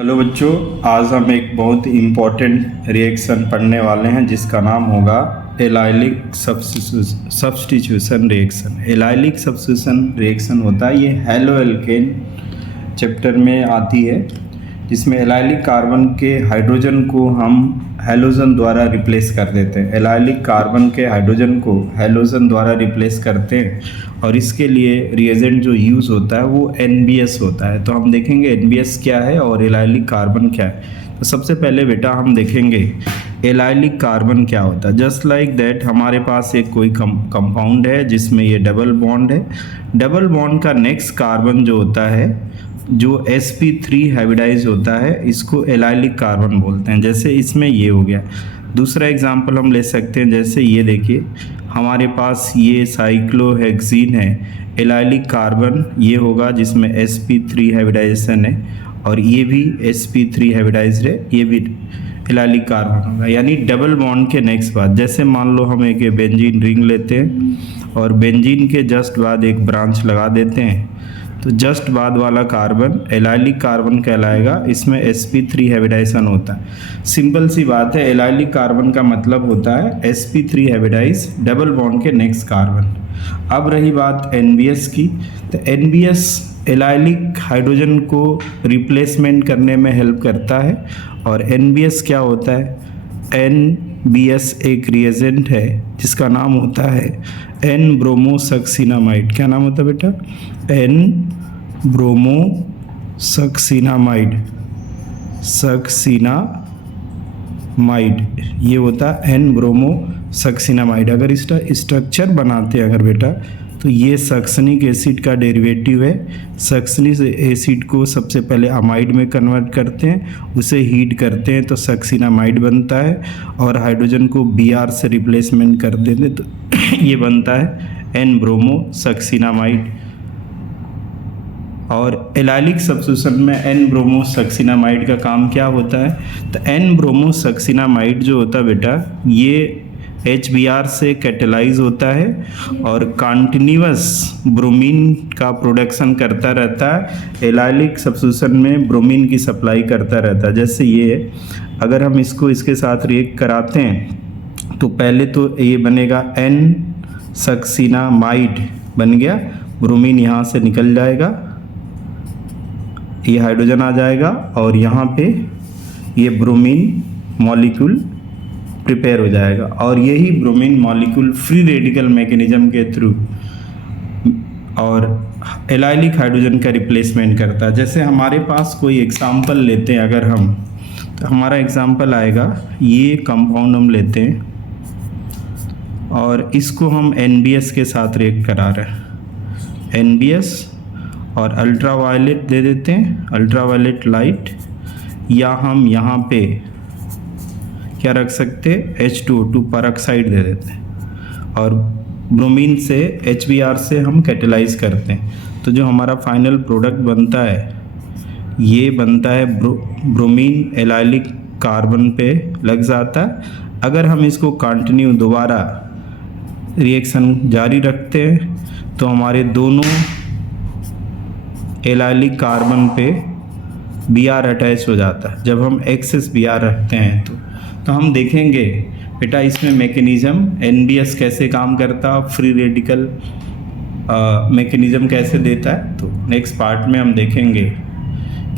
Hello बच्चों, आज हम एक बहुत इम्पोर्टेंट रिएक्शन पढ़ने वाले हैं जिसका नाम होगा allylic substitution reaction. Allylic substitution reaction होता है, ये हेलो एल्केन चैप्टर में आती है, जिसमें एलाइलिक कार्बन के हाइड्रोजन को हम हैलोजन द्वारा रिप्लेस कर देते हैं। एलाइलिक कार्बन के हाइड्रोजन को हैलोजन द्वारा रिप्लेस करते हैं और इसके लिए रिएजेंट जो यूज़ होता है वो NBS होता है। तो हम देखेंगे NBS क्या है और एलाइलिक कार्बन क्या है। तो सबसे पहले बेटा हम देखेंगे एलाइलिक कार्बन क्या होता है। जस्ट लाइक दैट हमारे पास एक कोई कंपाउंड है जिसमें ये डबल बॉन्ड है। डबल बॉन्ड का नेक्स्ट कार्बन जो होता है, जो sp3 हाइब्रिडाइज होता है, इसको एलाइलिक कार्बन बोलते हैं। जैसे इसमें ये हो गया। दूसरा एग्जांपल हम ले सकते हैं, जैसे ये देखिए हमारे पास ये साइक्लोहेक्सीन है, एलाइलिक कार्बन ये होगा जिसमें sp3 हाइब्रिडाइजेशन है और ये भी sp3 हाइब्रिडाइज्ड है, ये भी एलाइलिक कार्बन होगा। यानी डबल बॉन्ड के नेक्स्ट बाद, जैसे मान लो हम एक बेंजीन रिंग लेते हैं और बेंजीन के जस्ट बाद एक ब्रांच लगा देते हैं, तो जस्ट बाद वाला कार्बन एलाइलिक कार्बन कहलाएगा। इसमें sp3 हाइब्रिडाइजेशन होता है। सिंपल सी बात है, एलाइलिक कार्बन का मतलब होता है sp3 हाइब्रिडाइज डबल बॉन्ड के नेक्स्ट कार्बन। अब रही बात NBS की, तो NBS एलाइलिक हाइड्रोजन को रिप्लेसमेंट करने में हेल्प करता है। और NBS क्या होता है? NBS एक रिएजेंट है जिसका नाम होता है N-ब्रोमोसक्सिनामाइड। क्या नाम होता है बेटा? N-ब्रोमोसक्सिनामाइड, सक्सिनामाइड ये होता है N-ब्रोमोसक्सिनामाइड। अगर इसका स्ट्रक्चर बनाते हैं अगर बेटा, तो ये सक्सनिक एसिड का डेरिवेटिव है। सक्सनिक एसिड को सबसे पहले अमाइड में कन्वर्ट करते हैं, उसे हीट करते हैं तो सक्सिनामाइड बनता है और हाइड्रोजन को Br से रिप्लेसमेंट कर देते हैं तो ये बनता है N-ब्रोमोसक्सिनामाइड। और एलाइलिक सब्स्टिट्यूशन में N-ब्रोमोसक्सिनामाइड का काम क्या होता है? तो N-ब्रोमोसक्सिनामाइड जो होता है बेटा, ये HBr से कैटेलाइज होता है और कंटिन्यूअस ब्रोमीन का प्रोडक्शन करता रहता है। एलाइलिक सब्स्टिट्यूशन में ब्रोमीन की सप्लाई करता रहता है। जैसे ये अगर हम इसको इसके साथ रिएक्ट कराते हैं तो पहले तो ये बनेगा N-सक्सिनामाइड बन गया, ब्रोमीन यहाँ से निकल जाएगा, ये हाइड्रोजन आ जाएगा और यहाँ पे ये ब्रोमीन मॉलिक्यूल प्रिपेयर हो जाएगा और यही bromine molecule free radical mechanism के थ्रू और एलाइलिक हाइड्रोजन का रिप्लेसमेंट करता है। जैसे हमारे पास कोई एग्जांपल लेते हैं अगर हम, तो हमारा एग्जांपल आएगा, ये कंपाउंड हम लेते हैं और इसको हम NBS के साथ रिएक्ट करा रहे हैं। NBS और अल्ट्रावायलेट दे देते हैं, अल्ट्रावायलेट लाइट, या हम यहाँ पे क्या रख सकते हैं, H2O2 परऑक्साइड दे देते हैं और ब्रोमीन से HBr से हम कैटेलाइज करते हैं। तो जो हमारा फाइनल प्रोडक्ट बनता है, ये बनता है ब्रोमीन एलाइलिक कार्बन पे लग जाता है। अगर हम इसको कंटिन्यू दोबारा रिएक्शन जारी रखते हैं तो हमारे दोनों एलाइलिक कार्बन पे Br अटैच हो जाता है। जब हम एक्सेस Br रखते हैं तो हम देखेंगे बेटा इसमें मैकेनिज्म NBS कैसे काम करता है, फ्री रेडिकल मैकेनिज्म कैसे देता है। तो नेक्स्ट पार्ट में हम देखेंगे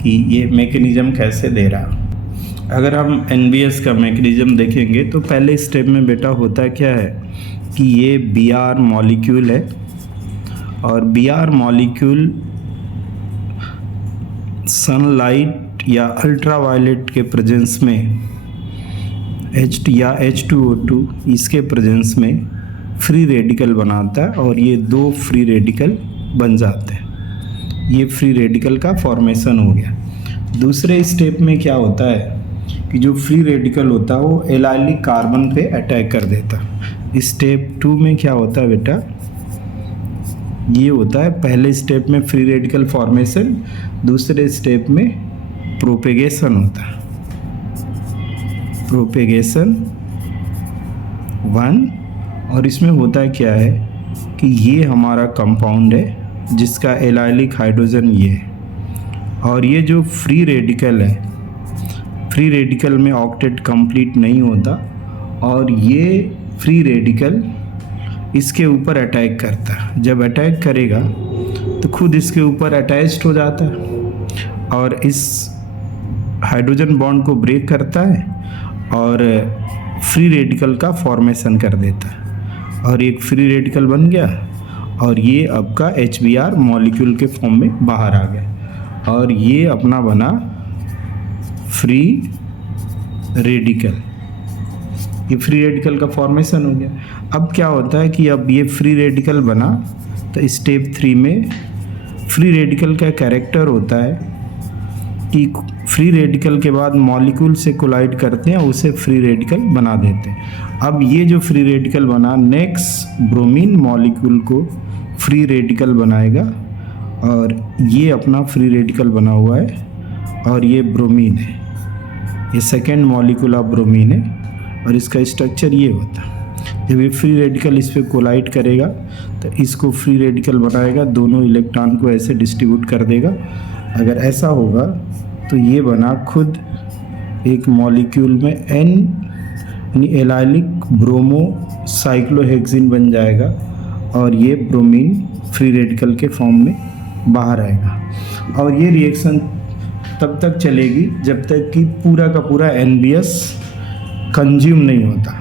कि ये मैकेनिज्म कैसे दे रहा। अगर हम NBS का मैकेनिज्म देखेंगे तो पहले स्टेप में बेटा होता क्या है कि ये Br मॉलिक्यूल है और Br मॉलिक्यूल सनलाइट या अल्ट्रावायलेट के प्रेजेंस में H2O2 इसके प्रेजेंस में फ्री रेडिकल बनाता है और ये दो फ्री रेडिकल बन जाते हैं। ये फ्री रेडिकल का फॉर्मेशन हो गया। दूसरे स्टेप में क्या होता है कि जो फ्री रेडिकल होता है वो एलाइलिक कार्बन पे अटैक कर देता है। स्टेप 2 में क्या होता है बेटा, ये होता है पहले स्टेप में फ्री रेडिकल फॉर्मेशन, दूसरे स्टेप में प्रोपेगेशन होता है, प्रोपेगेशन 1। और इसमें होता क्या है कि ये हमारा कंपाउंड है जिसका एलाइलिक हाइड्रोजन ये है और ये जो फ्री रेडिकल है, फ्री रेडिकल में ऑक्टेट कंप्लीट नहीं होता और ये फ्री रेडिकल इसके ऊपर अटैक करता है। जब अटैक करेगा तो खुद इसके ऊपर अटैच्ड हो जाता है और इस हाइड्रोजन बॉन्ड को ब्रेक करता है और फ्री रेडिकल का फॉर्मेशन कर देता है और एक फ्री रेडिकल बन गया और ये आपका HBr मॉलिक्यूल के फॉर्म में बाहर आ गया और ये अपना बना फ्री रेडिकल। ये फ्री रेडिकल का फॉर्मेशन हो गया। अब क्या होता है कि अब ये फ्री रेडिकल बना तो स्टेप 3 में फ्री रेडिकल का कैरेक्टर होता है कि फ्री रेडिकल के बाद मॉलिक्यूल से कोलाइड करते हैं, उसे फ्री रेडिकल बना देते हैं। अब ये जो फ्री रेडिकल बना नेक्स्ट ब्रोमीन मॉलिक्यूल को फ्री रेडिकल बनाएगा और ये अपना फ्री रेडिकल बना हुआ है और ये ब्रोमीन है, ये सेकेंड मॉलिक्यूल ऑफ ब्रोमीन है और इसका स्ट्रक्चर ये होता है। जब ये फ्री रेडिकल इस पर कोलाइड करेगा तो इसको फ्री रेडिकल बनाएगा, दोनों इलेक्ट्रॉन को ऐसे डिस्ट्रीब्यूट कर देगा। अगर ऐसा होगा तो ये बना खुद एक मॉलिक्यूल में N यानी एलाइलिक ब्रोमो साइक्लोहेक्सिन बन जाएगा और ये ब्रोमीन फ्री रेडिकल के फॉर्म में बाहर आएगा। और ये रिएक्शन तब तक चलेगी जब तक कि पूरा का पूरा NBS कंज्यूम नहीं होता।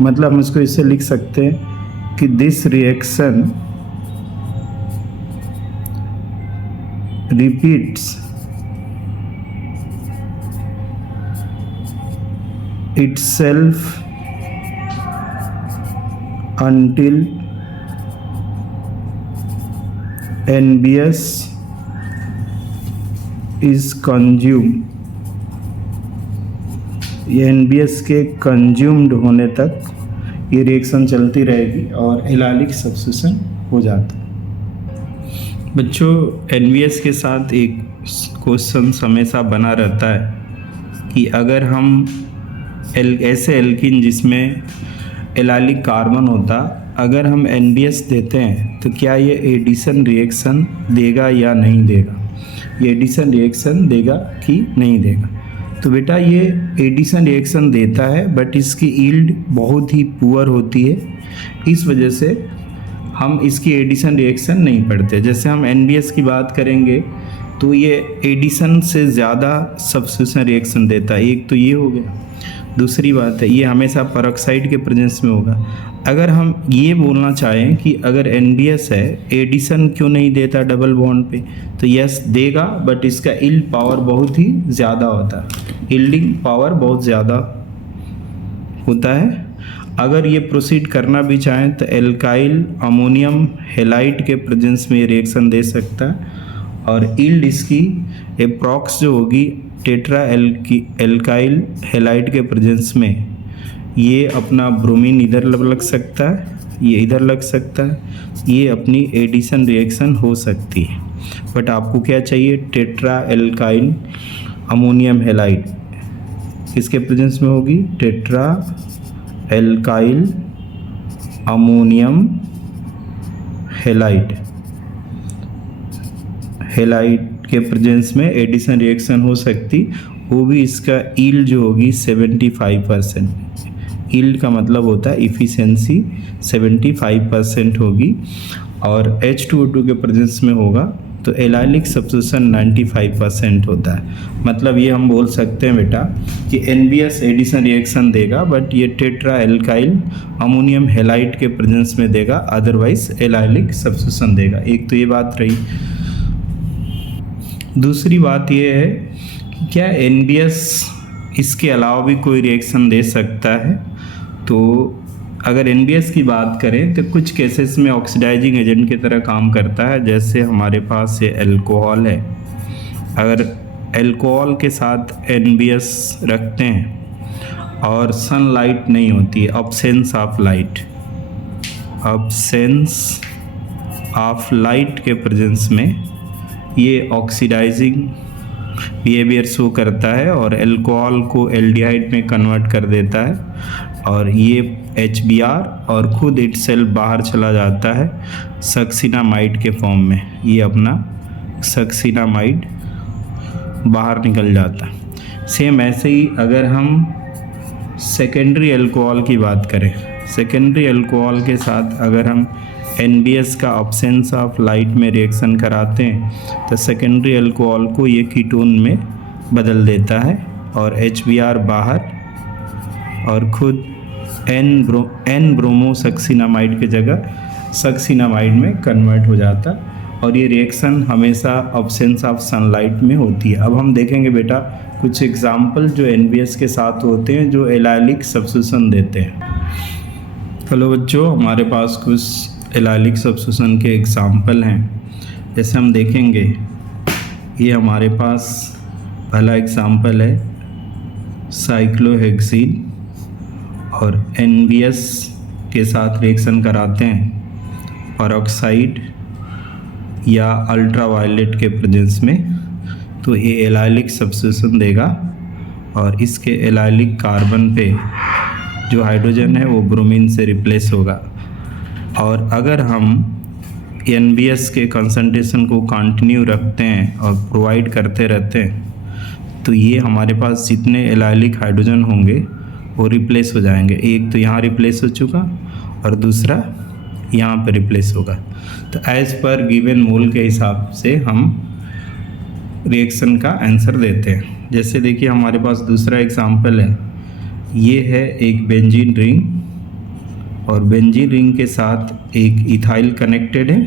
मतलब हम इसको इससे लिख सकते हैं कि this reaction repeats itself until NBS is consumed। ये NBS के कंज्यूम्ड होने तक ये रिएक्शन चलती रहेगी और एलाइलिक सब्स्टिट्यूशन हो जाता है। बच्चों, NBS के साथ एक क्वेश्चन हमेशा बना रहता है कि अगर हम ऐसे एल्कीन जिसमें एलाइलिक कार्बन होता, अगर हम NBS देते हैं तो क्या ये एडिशन रिएक्शन देगा या नहीं देगा, ये एडिशन रिएक्शन देगा कि नहीं देगा। तो बेटा ये एडिशन रिएक्शन देता है बट इसकी यील्ड बहुत ही पुअर होती है, इस वजह से हम इसकी एडिशन रिएक्शन नहीं पढ़ते। जैसे हम NBS की बात करेंगे तो ये एडिशन से ज़्यादा सब्स्टिट्यूशन रिएक्शन देता है। एक तो ये हो गया। दूसरी बात है ये हमेशा पेरोक्साइड के प्रेजेंस में होगा। अगर हम ये बोलना चाहें कि अगर NBS है एडिशन क्यों नहीं देता डबल बॉन्ड पे, तो यस देगा बट इसका यील्ड पावर बहुत ही ज़्यादा होता है, यील्डिंग पावर बहुत ज़्यादा होता है। अगर ये प्रोसीड करना भी चाहें तो एल्काइल अमोनियम हेलाइड के प्रेजेंस में ये रिएक्शन दे सकता है और यील्ड इसकी अप्रॉक्स जो होगी टेट्रा एल्काइल हेलाइड के प्रेजेंस में ये अपना ब्रोमीन इधर लग सकता है, ये इधर लग सकता है, ये अपनी एडिशन रिएक्शन हो सकती है। बट आपको क्या चाहिए, टेट्रा एल्काइल अमोनियम हेलाइड किसके प्रेजेंस में होगी, टेट्रा एल्काइल अमोनियम हेलाइड के प्रेजेंस में एडिशन रिएक्शन हो सकती, वो भी इसका यील्ड जो होगी 75%। यील्ड का मतलब होता है इफ़िशियंसी 75% होगी और H2O2 के प्रेजेंस में होगा तो एलाइलिक सब्स्टिट्यूशन 95% होता है। मतलब ये हम बोल सकते हैं बेटा कि NBS एडिशन रिएक्शन देगा बट ये टेट्रा एल्काइल अमोनियम हेलाइड के प्रेजेंस में देगा, अदरवाइज एलाइलिक सब्स्टिट्यूशन देगा। एक तो ये बात रही। दूसरी बात ये है कि क्या NBS इसके अलावा भी कोई रिएक्शन दे सकता है। तो अगर NBS की बात करें तो कुछ केसेस में ऑक्सीडाइजिंग एजेंट की तरह काम करता है। जैसे हमारे पास ये अल्कोहल है, अगर अल्कोहल के साथ NBS रखते हैं और सनलाइट नहीं होती है, अब्सेंस ऑफ लाइट के प्रेजेंस में ये ऑक्सीडाइजिंग बिहेवियर शो करता है और अल्कोहल को एल्डिहाइड में कन्वर्ट कर देता है और ये HBr और खुद इटसेल्फ बाहर चला जाता है सक्सिनामाइड के फॉर्म में। ये अपना सक्सिनामाइड बाहर निकल जाता है। सेम ऐसे ही अगर हम सेकेंडरी अल्कोहल की बात करें, सेकेंडरी अल्कोहल के साथ अगर हम NBS का ऑब्सेंस ऑफ लाइट में रिएक्शन कराते हैं तो सेकेंडरी अल्कोहल को ये कीटोन में बदल देता है और HBr बाहर और खुद N ब्रोमोसक्सिनामाइड की जगह सक्सिनामाइड में कन्वर्ट हो जाता है और ये रिएक्शन हमेशा ऑब्सेंस ऑफ सनलाइट में होती है। अब हम देखेंगे बेटा कुछ एग्जाम्पल जो NBS के साथ होते हैं जो एलाइलिक सब्स्टिट्यूशन देते हैं। हेलो बच्चों, हमारे पास कुछ एलाइलिक सब्स्टिट्यूशन के एग्जाम्पल हैं। जैसे हम देखेंगे, ये हमारे पास पहला एग्जाम्पल है साइक्लोहेक्सीन और NBS के साथ रिएक्शन कराते हैं परऑक्साइड या अल्ट्रावायलेट के प्रेजेंस में, तो ये एलाइलिक सब्स्टिट्यूशन देगा और इसके एलाइलिक कार्बन पे जो हाइड्रोजन है वो ब्रोमीन से रिप्लेस होगा। और अगर हम NBS के कंसंट्रेशन को कंटिन्यू रखते हैं और प्रोवाइड करते रहते हैं तो ये हमारे पास जितने एलाइलिक हाइड्रोजन होंगे वो रिप्लेस हो जाएंगे। एक तो यहाँ रिप्लेस हो चुका और दूसरा यहाँ पे रिप्लेस होगा। तो एज पर गिवन मोल के हिसाब से हम रिएक्शन का आंसर देते हैं। जैसे देखिए हमारे पास दूसरा एग्जाम्पल है, ये है एक बेंजीन रिंग और बेंजीन रिंग के साथ एक इथाइल कनेक्टेड है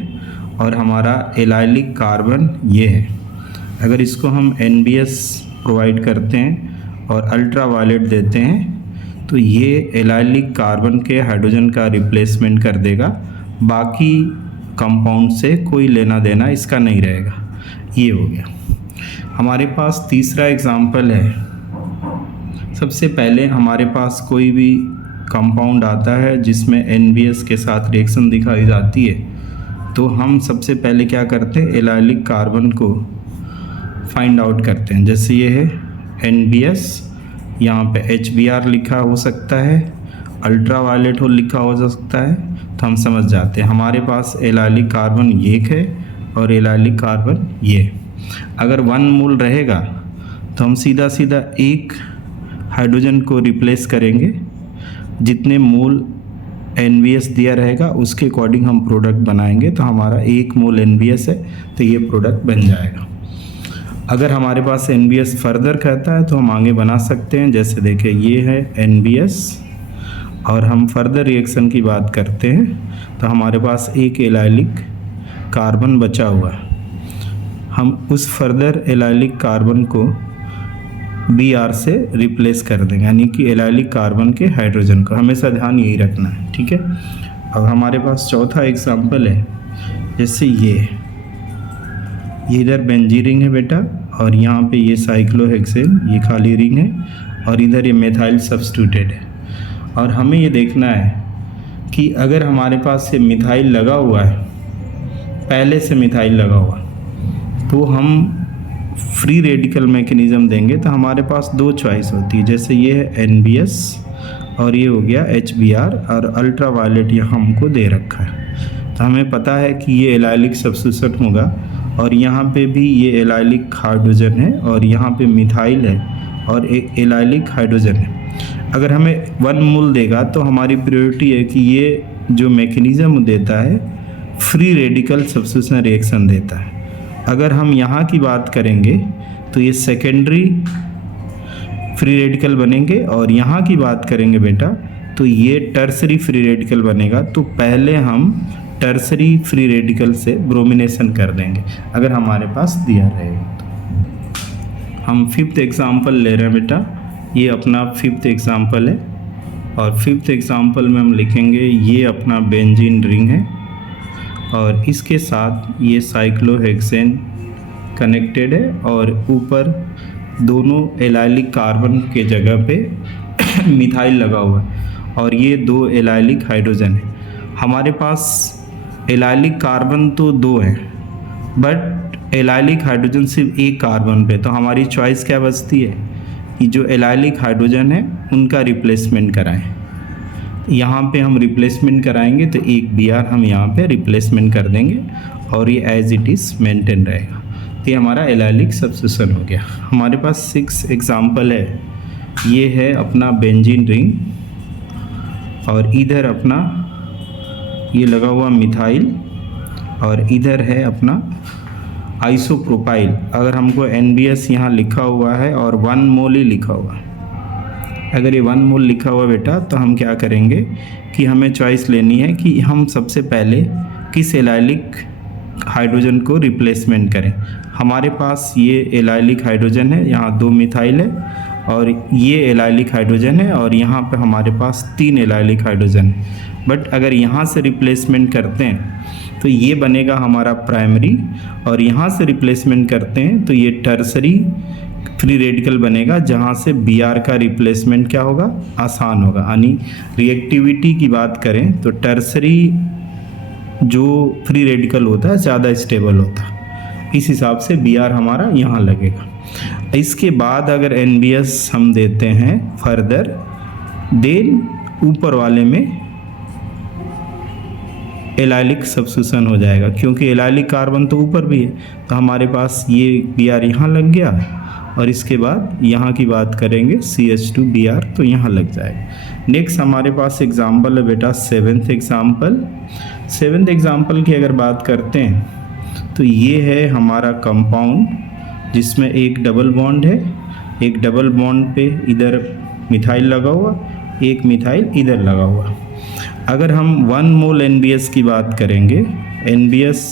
और हमारा एलाइलिक कार्बन ये है। अगर इसको हम NBS प्रोवाइड करते हैं और अल्ट्रावायलेट देते हैं तो ये एलाइलिक कार्बन के हाइड्रोजन का रिप्लेसमेंट कर देगा, बाकी कंपाउंड से कोई लेना देना इसका नहीं रहेगा। ये हो गया। हमारे पास तीसरा एग्जाम्पल है। सबसे पहले हमारे पास कोई भी कंपाउंड आता है जिसमें NBS के साथ रिएक्शन दिखाई जाती है तो हम सबसे पहले क्या करते हैं, एलाइलिक कार्बन को फाइंड आउट करते हैं। जैसे ये है NBS, यहाँ पे HBr लिखा हो सकता है, अल्ट्रावायलेट हो लिखा हो सकता है, तो हम समझ जाते हैं हमारे पास एलाइलिक कार्बन ये है और एलाइलिक कार्बन ये। अगर 1 मोल रहेगा तो हम सीधा सीधा एक हाइड्रोजन को रिप्लेस करेंगे, जितने मोल NBS दिया रहेगा उसके अकॉर्डिंग हम प्रोडक्ट बनाएंगे। तो हमारा 1 मोल NBS है तो ये प्रोडक्ट बन जाएगा। अगर हमारे पास NBS फर्दर कहता है तो हम आगे बना सकते हैं। जैसे देखिए ये है NBS और हम फर्दर रिएक्शन की बात करते हैं तो हमारे पास एक एलाइलिक कार्बन बचा हुआ है। हम उस फर्दर एलाइलिक कार्बन को Br से रिप्लेस कर देंगे, यानी कि एलाइलिक कार्बन के हाइड्रोजन को। हमेशा ध्यान यही रखना है, ठीक है। अब हमारे पास चौथा एग्जाम्पल है। जैसे ये इधर बेंजीन रिंग है बेटा और यहाँ पे ये साइक्लोहेक्सेन, ये खाली रिंग है और इधर ये मेथाइल सब्स्टिट्यूटेड है। और हमें ये देखना है कि अगर हमारे पास ये मिथाइल लगा हुआ है, पहले से मिथाइल लगा हुआ, तो हम फ्री रेडिकल मैकेनिज्म देंगे तो हमारे पास 2 चॉइस होती है। जैसे ये है NBS और ये हो गया HBr और अल्ट्रावायलेट यहाँ हमको दे रखा है। तो हमें पता है कि ये एलाइलिक सब्स्टिट्यूशन होगा और यहाँ पे भी ये एलाइलिक हाइड्रोजन है और यहाँ पे मिथाइल है और एक एलाइलिक हाइड्रोजन है। अगर हमें 1 मोल देगा तो हमारी प्रायोरिटी है कि ये जो मैकेनिज्म देता है फ्री रेडिकल सब्स्टिट्यूशन रिएक्शन देता है। अगर हम यहाँ की बात करेंगे तो ये सेकेंडरी फ्री रेडिकल बनेंगे और यहाँ की बात करेंगे बेटा तो ये टर्सरी फ्री रेडिकल बनेगा। तो पहले हम टर्सरी फ्री रेडिकल से ब्रोमिनेशन कर देंगे अगर हमारे पास दिया रहेगा तो। हम 5th एग्जाम्पल ले रहे हैं बेटा, ये अपना 5th एग्जाम्पल है और 5th एग्जाम्पल में हम लिखेंगे ये अपना बेंजीन रिंग है और इसके साथ ये साइक्लोहेक्सेन कनेक्टेड है और ऊपर दोनों एलाइलिक कार्बन के जगह पे मिथाइल लगा हुआ है और ये 2 एलाइलिक हाइड्रोजन है। हमारे पास एलाइलिक कार्बन तो 2 हैं बट एलाइलिक हाइड्रोजन सिर्फ एक कार्बन पे, तो हमारी चॉइस क्या बचती है कि जो एलाइलिक हाइड्रोजन है उनका रिप्लेसमेंट कराएं। यहाँ पे हम रिप्लेसमेंट कराएंगे तो एक Br हम यहाँ पे रिप्लेसमेंट कर देंगे और ये एज इट इज़ मेंटेन रहेगा। ये हमारा एलाइलिक सब्स्टिट्यूशन हो गया। हमारे पास 6 एग्जाम्पल है। ये है अपना बेंजीन रिंग, और इधर अपना ये लगा हुआ मिथाइल, और इधर है अपना आइसोप्रोपाइल। अगर हमको NBS यहाँ लिखा हुआ है और 1 मोल ही लिखा हुआ है, अगर ये 1 मोल लिखा हुआ बेटा, तो हम क्या करेंगे कि हमें चॉइस लेनी है कि हम सबसे पहले किस एलाइलिक हाइड्रोजन को रिप्लेसमेंट करें। हमारे पास ये एलाइलिक हाइड्रोजन है, यहाँ 2 मिथाइल है, और ये एलाइलिक हाइड्रोजन है, और यहाँ पे हमारे पास 3 एलाइलिक हाइड्रोजन है। बट अगर यहाँ से रिप्लेसमेंट करते हैं तो ये बनेगा हमारा प्राइमरी, और यहाँ से रिप्लेसमेंट करते हैं तो ये टर्सरी फ्री रेडिकल बनेगा, जहाँ से Br का रिप्लेसमेंट क्या होगा, आसान होगा। यानी रिएक्टिविटी की बात करें तो टर्सरी जो फ्री रेडिकल होता है ज़्यादा स्टेबल होता है, इस हिसाब से Br हमारा यहाँ लगेगा। इसके बाद अगर NBS हम देते हैं फर्दर, देन ऊपर वाले में एलाइलिक सब्स्टिट्यूशन हो जाएगा, क्योंकि एलाइलिक कार्बन तो ऊपर भी है, तो हमारे पास ये Br यहाँ लग गया, और इसके बाद यहाँ की बात करेंगे CH2Br, तो यहाँ लग जाएगा। नेक्स्ट हमारे पास एग्जाम्पल है बेटा 7th एग्जाम्पल। 7th एग्जाम्पल की अगर बात करते हैं तो ये है हमारा कंपाउंड जिसमें एक डबल बॉन्ड है, एक डबल बॉन्ड पे इधर मिथाइल लगा हुआ, एक मिथाइल इधर लगा हुआ। अगर हम 1 मोल NBS की बात करेंगे, NBS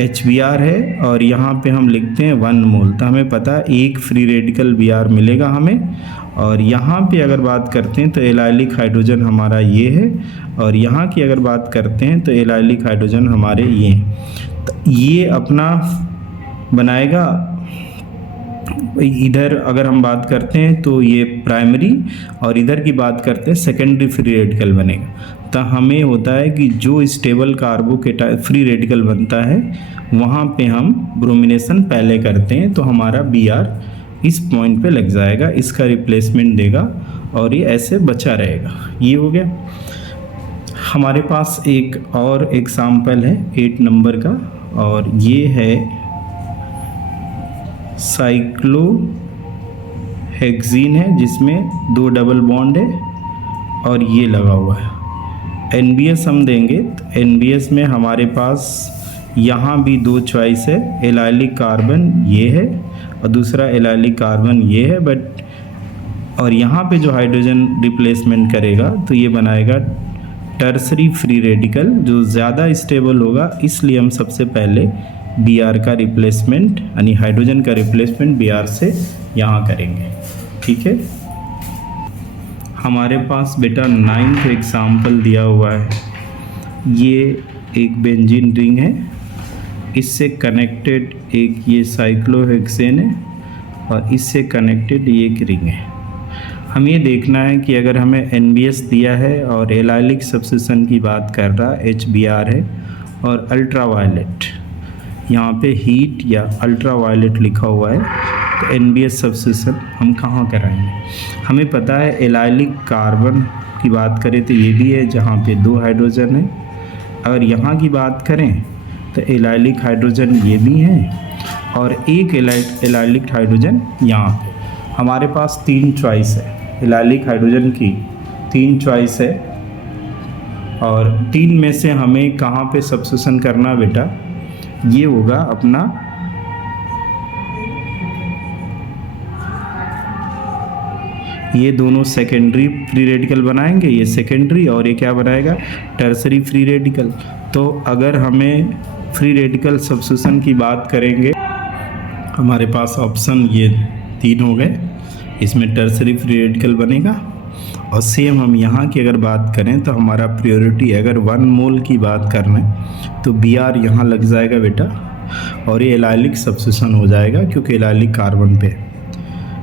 HBr है, और यहाँ पे हम लिखते हैं 1 मोल, तो हमें पता है एक फ्री रेडिकल Br मिलेगा हमें। और यहाँ पे अगर बात करते हैं तो एलाइलिक हाइड्रोजन हमारा ये है, और यहाँ की अगर बात करते हैं तो एलाइलिक हाइड्रोजन हमारे ये हैं। तो ये अपना बनाएगा, इधर अगर हम बात करते हैं तो ये प्राइमरी, और इधर की बात करते हैं सेकेंडरी फ्री रेडिकल बनेगा। तो हमें होता है कि जो स्टेबल कार्बोकेटाइन फ्री रेडिकल बनता है वहाँ पे हम ब्रोमिनेशन पहले करते हैं, तो हमारा Br इस पॉइंट पे लग जाएगा, इसका रिप्लेसमेंट देगा, और ये ऐसे बचा रहेगा। ये हो गया। हमारे पास एक और एग्जाम्पल है 8 नंबर का, और ये है साइक्लोहेक्सीन है, जिसमें 2 डबल बॉन्ड है और ये लगा हुआ है। NBS हम देंगे तो NBS में हमारे पास यहाँ भी 2 चॉइस है, एलाइलिक कार्बन ये है और दूसरा एलाइलिक कार्बन ये है, बट और यहाँ पे जो हाइड्रोजन रिप्लेसमेंट करेगा तो ये बनाएगा टर्सरी फ्री रेडिकल जो ज़्यादा स्टेबल होगा, इसलिए हम सबसे पहले Br का रिप्लेसमेंट यानी हाइड्रोजन का रिप्लेसमेंट Br से यहाँ करेंगे। ठीक है। हमारे पास बेटा 9th एग्जाम्पल दिया हुआ है। ये एक बेंजीन रिंग है, इससे कनेक्टेड एक ये साइक्लोहेक्सेन है और इससे कनेक्टेड ये एक रिंग है। हम ये देखना है कि अगर हमें NBS दिया है और एलाइलिक सब्स्टिट्यूशन की बात कर रहा है HBr है और अल्ट्रावायलेट, यहाँ पे हीट या अल्ट्रावायलेट लिखा हुआ है, तो NBS सब्स्टिट्यूशन हम कहाँ कराएंगे। हमें पता है एलाइलिक कार्बन की बात करें तो ये भी है जहाँ पे 2 हाइड्रोजन है। अगर यहाँ की बात करें तो एलाइलिक हाइड्रोजन ये भी हैं और एक एलाइलिक हाइड्रोजन यहाँ पे। हमारे पास 3 चॉइस है, एलाइलिक हाइड्रोजन की 3 चॉइस है और 3 में से हमें कहाँ पे सब्स्टिट्यूशन करना बेटा, ये होगा अपना ये दोनों सेकेंडरी फ्री रेडिकल बनाएंगे, ये सेकेंडरी और ये क्या बनाएगा टर्सरी फ्री रेडिकल। तो अगर हमें फ्री रेडिकल सब्स्टिट्यूशन की बात करेंगे, हमारे पास ऑप्शन ये 3 हो गए, इसमें टर्सरी फ्री रेडिकल बनेगा। और सेम हम यहाँ की अगर बात करें तो हमारा प्रायोरिटी अगर 1 मोल की बात कर रहे हैं तो Br यहाँ लग जाएगा बेटा और ये एलाइलिक सब्स्टिट्यूशन हो जाएगा क्योंकि एलाइलिक कार्बन पे है।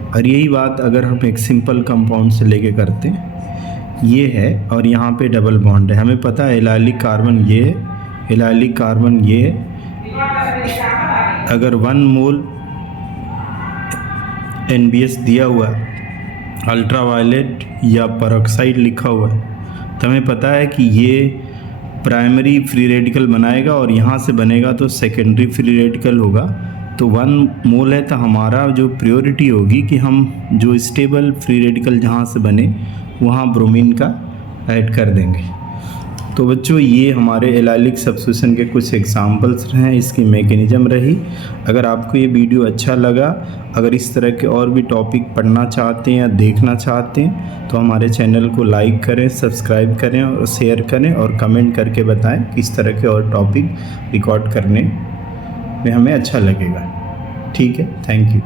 और यही बात अगर हम एक सिंपल कंपाउंड से लेके करते हैं, ये है और यहाँ पे डबल बॉन्ड है, हमें पता है एलाइलिक कार्बन ये है, एलाइलिक कार्बन ये है। अगर 1 मोल NBS दिया हुआ है, अल्ट्रावायलेट या परऑक्साइड लिखा हुआ है, तो हमें पता है कि ये प्राइमरी फ्री रेडिकल बनाएगा और यहाँ से बनेगा तो सेकेंडरी फ्री रेडिकल होगा। तो 1 मोल है तो हमारा जो प्रायोरिटी होगी कि हम जो स्टेबल फ्री रेडिकल जहाँ से बने वहाँ ब्रोमीन का ऐड कर देंगे। तो बच्चों ये हमारे एलाइलिक सब्स्टिट्यूशन के कुछ एग्जांपल्स हैं, इसकी मैकेनिज्म रही। अगर आपको ये वीडियो अच्छा लगा, अगर इस तरह के और भी टॉपिक पढ़ना चाहते हैं या देखना चाहते हैं तो हमारे चैनल को लाइक करें, सब्सक्राइब करें और शेयर करें और कमेंट करके बताएं किस तरह के और टॉपिक रिकॉर्ड करने में हमें अच्छा लगेगा। ठीक है, थैंक यू।